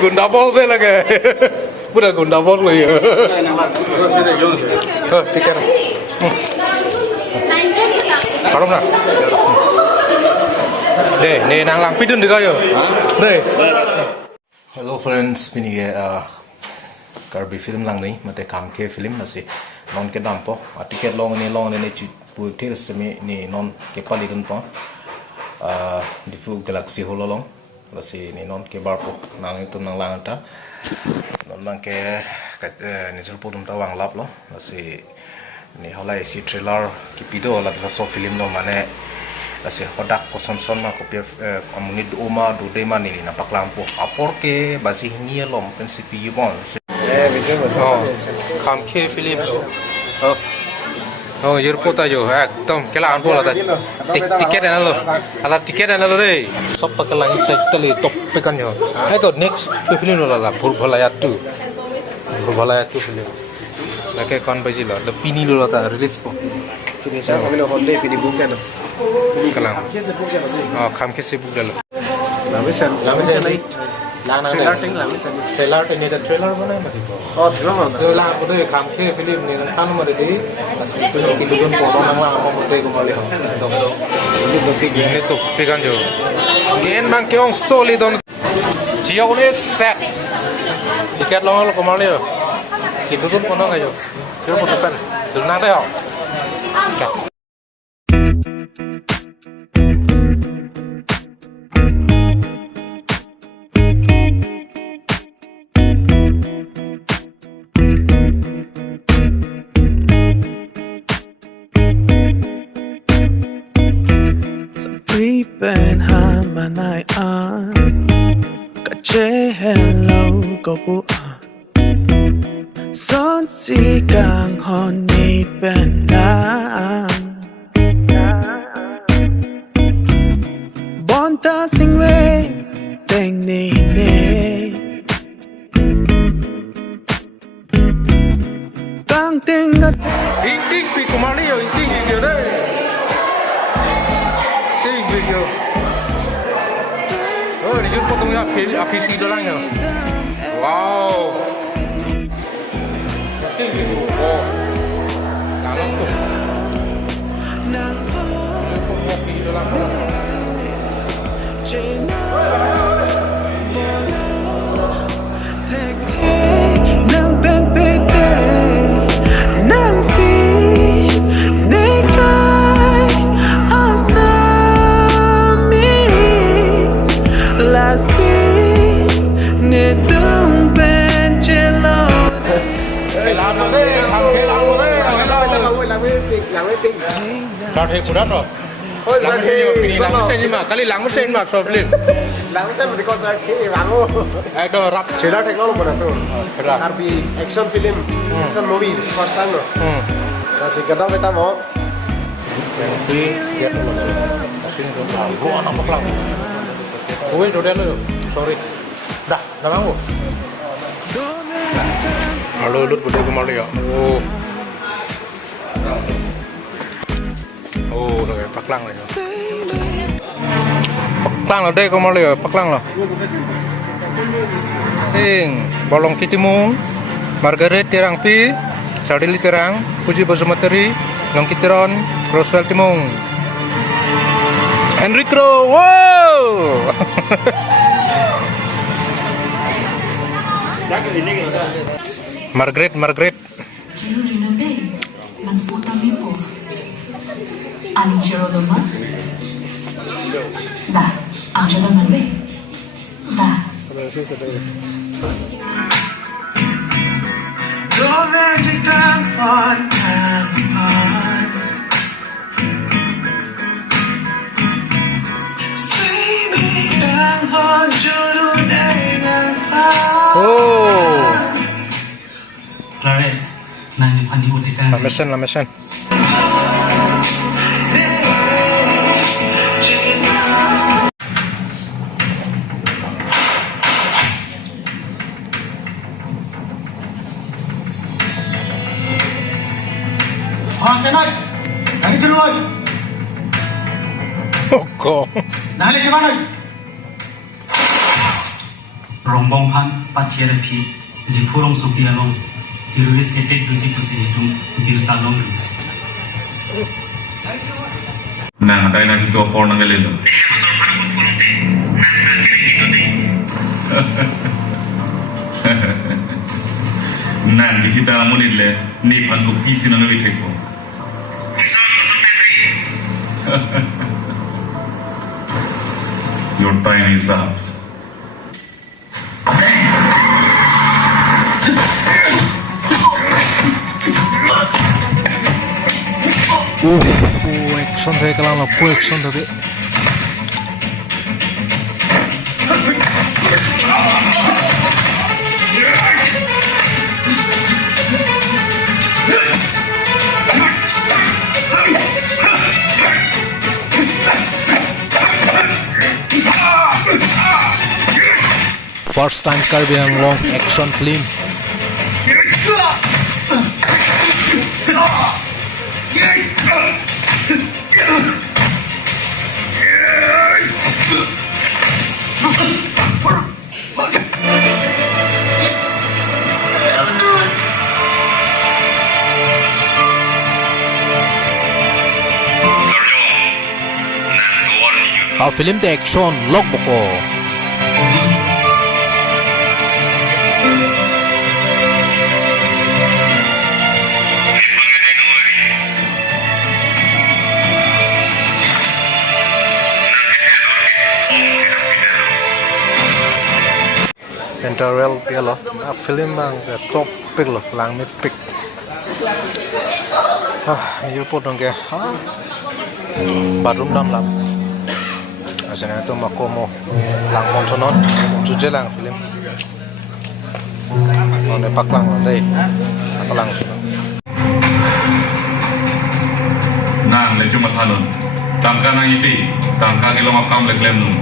गुंडा बॉल से लगे पूरा गुंडा बॉल हुई है ठीक है kalau nggak deh nih nang lang pidun deh kayo deh hello friends ini karbi film lang nih mate kam ke film nasi non ke dampo tiket long ini pu ke resmi ni non ke palidun po di fu galaxy hololong nasi ni non ke barpo nang itu nang lang ta non nang ke ni sulpo dum ta wang lap lo nasi ni halai si trailer ki pido la so film no mane nasi hodak ko son ma ko pe komunit uma do de mani ni napak lampu apor ke basi ni lom prinsipi yubon kam ke film oh yer pota jo ekdom kela an pola ta tiket ana lo ala tiket ana lo re sop pakalang sai tali top pekan jo hai to next film lo la bhul bhalaya 2 film lagi kon baji lo the pini lo ta release po kini sa kami lo holle pini book kan kalang oh kam ke se book dalo lamisan night trailer ni da trailer bana mati ko oh trailer bana to la ko de kam ke film ni ran kan mare di asu film ki dun ko nang la mo te ko male to ni ko ti ni to pegan jo gen bang ke ong solid on jiao ni set tiket lo ko male yo kita pun kono kayo kita pun tekan dulu nanti ya cak Sepi pen hamanai an kace hello ko bu son si kang hon ni pen lang bon ta sing we teng ni ne tang ting at inting pi kumali yo inting yo deh ting video oh ni jut potong ya PC doang ya wow ting video oh dalam tuh potong PC doang nang pen pete nang si ne kai asami la si ne dum pen chelo Đợt thì của đất rồi. Lắng thì lắng sen nhưng mà kali lắng sen mà sập lên. Lắng sen mà thì con ra thế lắng ô. Itu rap. Cerita teknologi mana tuh? Harbi action film, action movie first time loh. Nasi kedap kita mau. Tapi dia masih belum tahu. Gua anak pelang. Gue udah lu. Sorry. Dah mau. Malu lut udah kemalu ya. Oh, udah kayak paklang lah ya. Paklang lah deh kemalu ya, paklang lah. Bolong Kitimung, Margaret Tirang Pi, Sardili Tirang, Fuji Basumateri, Long Kitiron, Roswell Timung, Enrico, wow! Margaret. Oh. Claret, nang pandiutikan. Lamesan. Tenai, lagi celuai. Oh, kok. Nah, lagi mana? rombong pan pacier pi di furong suki along di Louis etek duji pasi hitung bil talong Nah, dahil nandito ako ng galilo. Nan, kita mo nila, ni pangkupisi na nabitik ko. Your time is up. Action deh kalau laku action deh. First time Kirby yang long action film. Film the action log boko. Interval pialo, film ang topik lo, lang ni pick. Ini potong ke, barum lam. Asana itu makomo lang montonon, juje lang film. None paklang deh, paklang. Nang lecu matalon, tangka nang iti, tangka kilo makam leklem nun.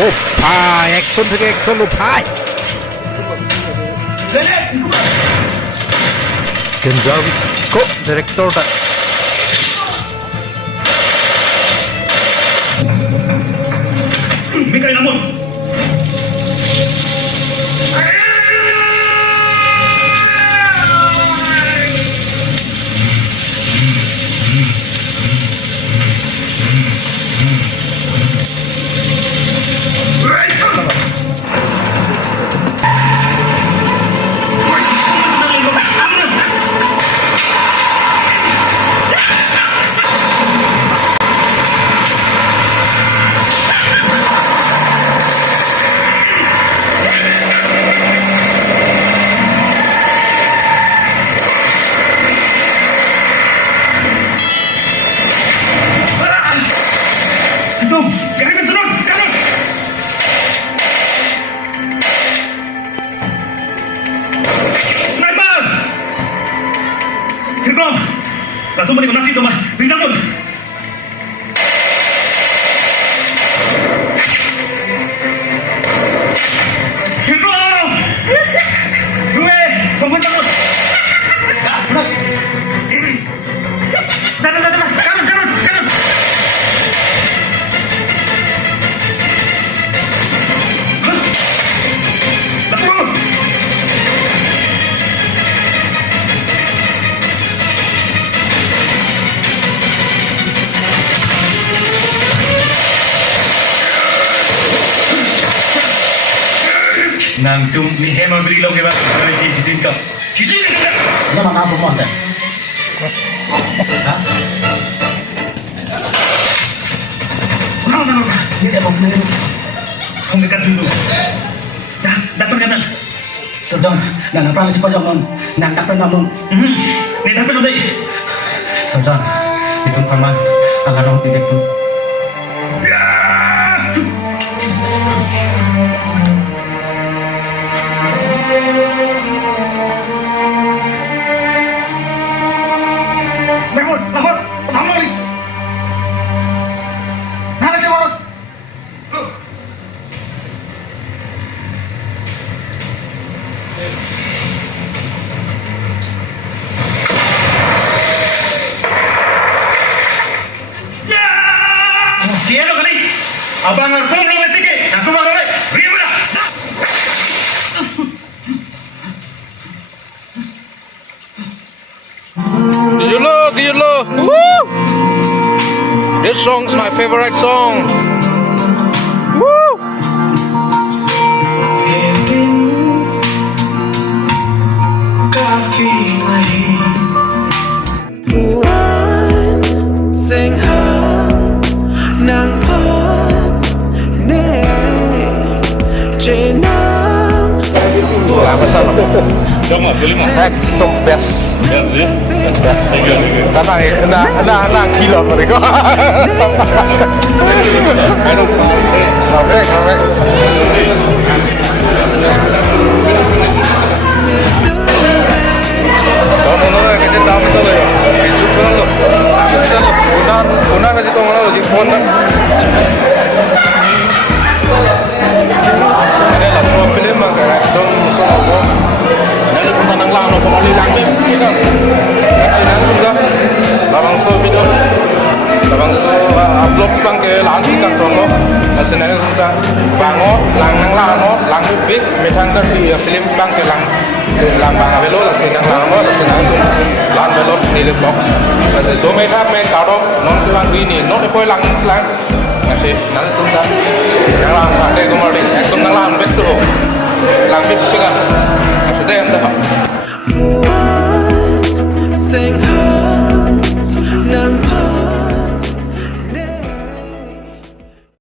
Oh, pie action to action lo pie. Denzel kok direktor tak. Mikael namun langsung beri nasi tu mah, beri namun. Hero, gue, kamu takut. Dah, kanan. Lapor. Nang tum ni hema beri long ke ba? Kalau di sini kau. Sini kan? Nama kamu mau tak? No. Ini apa sih? Kamu ikat dulu. Dah, datang kanan. Sarjan, nang naprang cepat jamon, nang tak pernah namun. Ni tak pernah deh. Sarjan, itu paman, agar orang tidak tu. Lahor, lahor, pertama ni. Mana cewek? Siapa kali? Abang arpun lo mesti ke? Aku baru ni. Ribu dah. Did you look? Woo! This song's my favorite song. Woo! Coffee lane. One sing hang nang pon ne jenang. Lama sana. Jangan film Hector best. Ya, ya. Best. Karena anak gila mereka. Correct. No, kita tahu betul ya. Itu kan lo. Unang kasi to mana di phone na. Ada lah so film mah dong so apa. Nanti pun nang lang no pamali lang ni kita. Kasi nanti pun ka. Labang so video. Labang so upload lang ke launching kan to no. Kasi nanti pun ka bango lang nang lang no lang big metang kan di film bang ke lang bang avelo la sinang lang no la sinang tu lang velo ni box. Kasi do may tap may karo non ke lang ini no de poi lang kasi nanti pun ka